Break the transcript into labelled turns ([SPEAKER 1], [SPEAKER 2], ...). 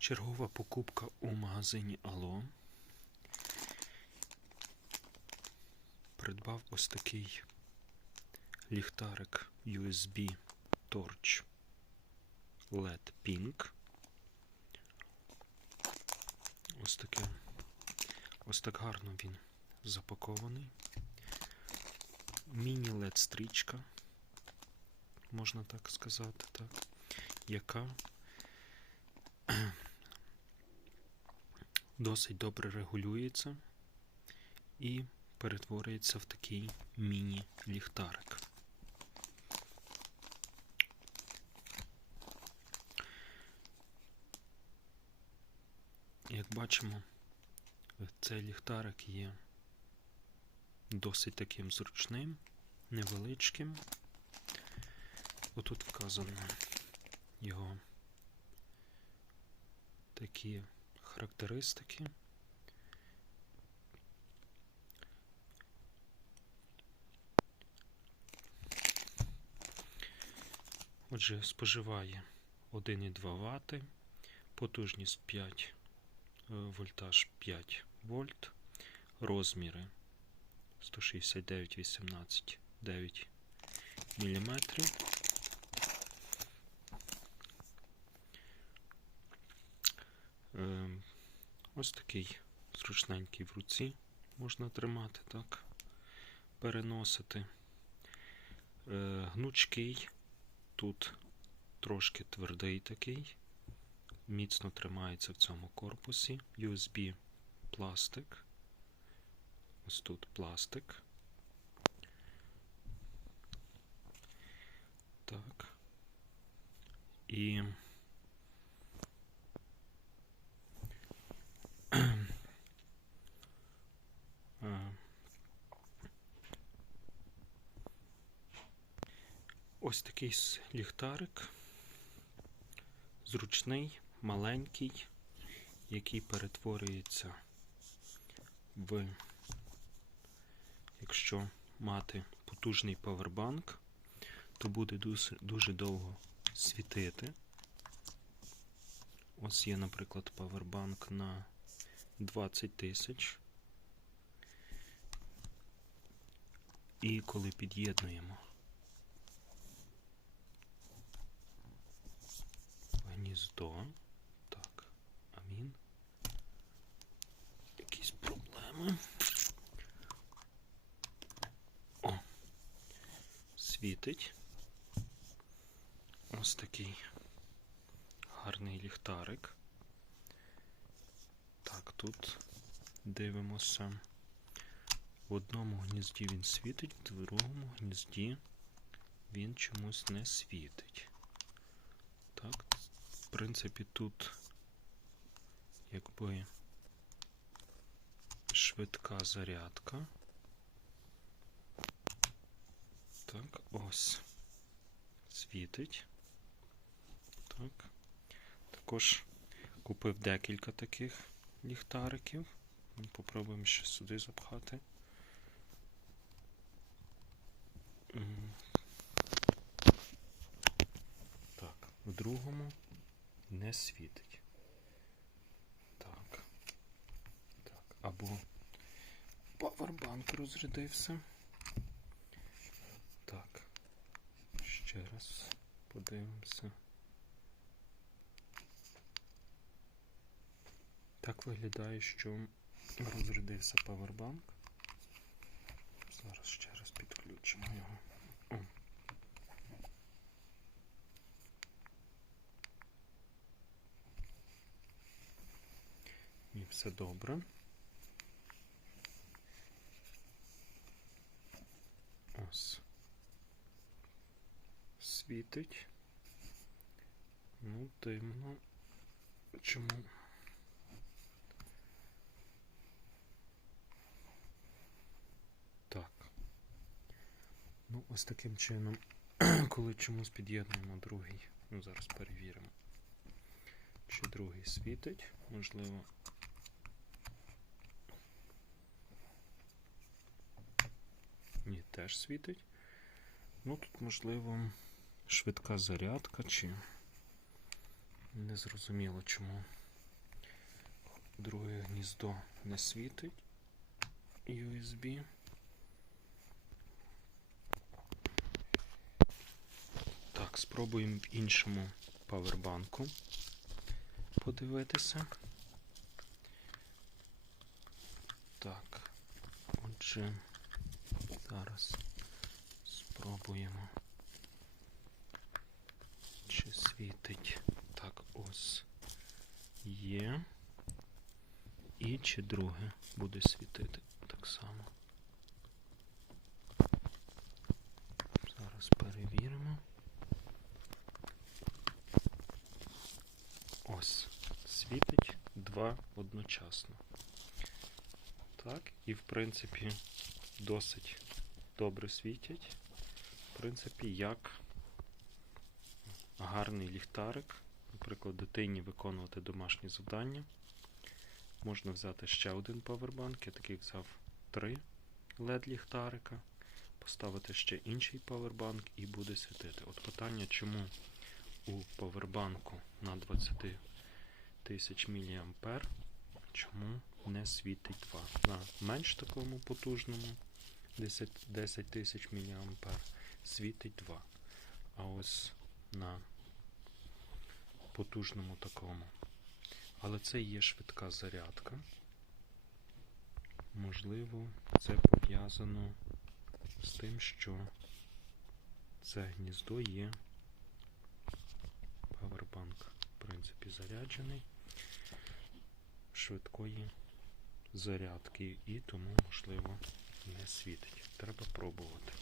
[SPEAKER 1] Чергова покупка у магазині Ало. Придбав ось такий ліхтарик USB Torch LED Pink. Ось таке. Ось так гарно він запакований. Міні-LED стрічка, можна так сказати, так, яка досить добре регулюється і перетворюється в такий міні-ліхтарик. Як бачимо, цей ліхтарик є досить таким зручним, невеличким. Отут вказано його такі характеристики. Отже, споживає 1,2 Вт, потужність 5, е, вольтаж 5 вольт, розміри 169 18 9 мм. Ось такий зручненький в руці можна тримати, так, переносити. Е, Гнучкий, тут трошки твердий такий, міцно тримається в цьому корпусі. USB пластик. Ось тут пластик. Так. І Ось такий ліхтарик. Зручний, маленький, який перетворюється в, якщо мати потужний павербанк, то буде дуже, довго світити. Ось є, наприклад, павербанк на 20 тисяч. І коли під'єднуємо гніздо, так, амін. Якісь проблеми. О, світить. Ось такий гарний ліхтарик. Так, тут дивимося. В одному гнізді він світить, в другому гнізді він чомусь не світить. Принципі, тут якби швидка зарядка. Так, ось. Світить. Так. Також купив декілька таких ліхтариків. Попробуємо ще сюди запхати. Так, в другому не світить. Так. Так, або павербанк розрядився. Так. Ще раз подивимося. Так виглядає, що розрядився павербанк. Зараз ще раз підключимо його. О. І все добре. Ось. Світить. Ну, дивно. Чому? Так. Ну, ось таким чином, коли чомусь під'єднуємо другий, ну зараз перевіримо. Чи другий світить, можливо. Ні, теж світить. Ну тут, можливо, швидка зарядка, чи не зрозуміло чому Друге гніздо не світить. USB. Так, спробуємо в іншому павербанку подивитися. Так, отже, зараз спробуємо. Чи світить? Так, ось є. І чи друге буде світити так само. Зараз перевіримо. Ось, світить два одночасно. Так, і в принципі досить добре світять. В принципі, як гарний ліхтарик. Наприклад, дитині виконувати домашні завдання. Можна взяти ще один павербанк. Я таких взяв три LED-ліхтарика, поставити ще інший павербанк і буде світити. От питання, чому у павербанку на 20 тисяч мА, чому не світить 2? На менш такому потужному 10 тисяч мА світить 2. А ось на потужному такому. Але це є швидка зарядка. Можливо, це пов'язано з тим, що це гніздо є павербанк, в принципі, заряджений швидкої зарядки і тому, можливо, не світить. Треба пробувати.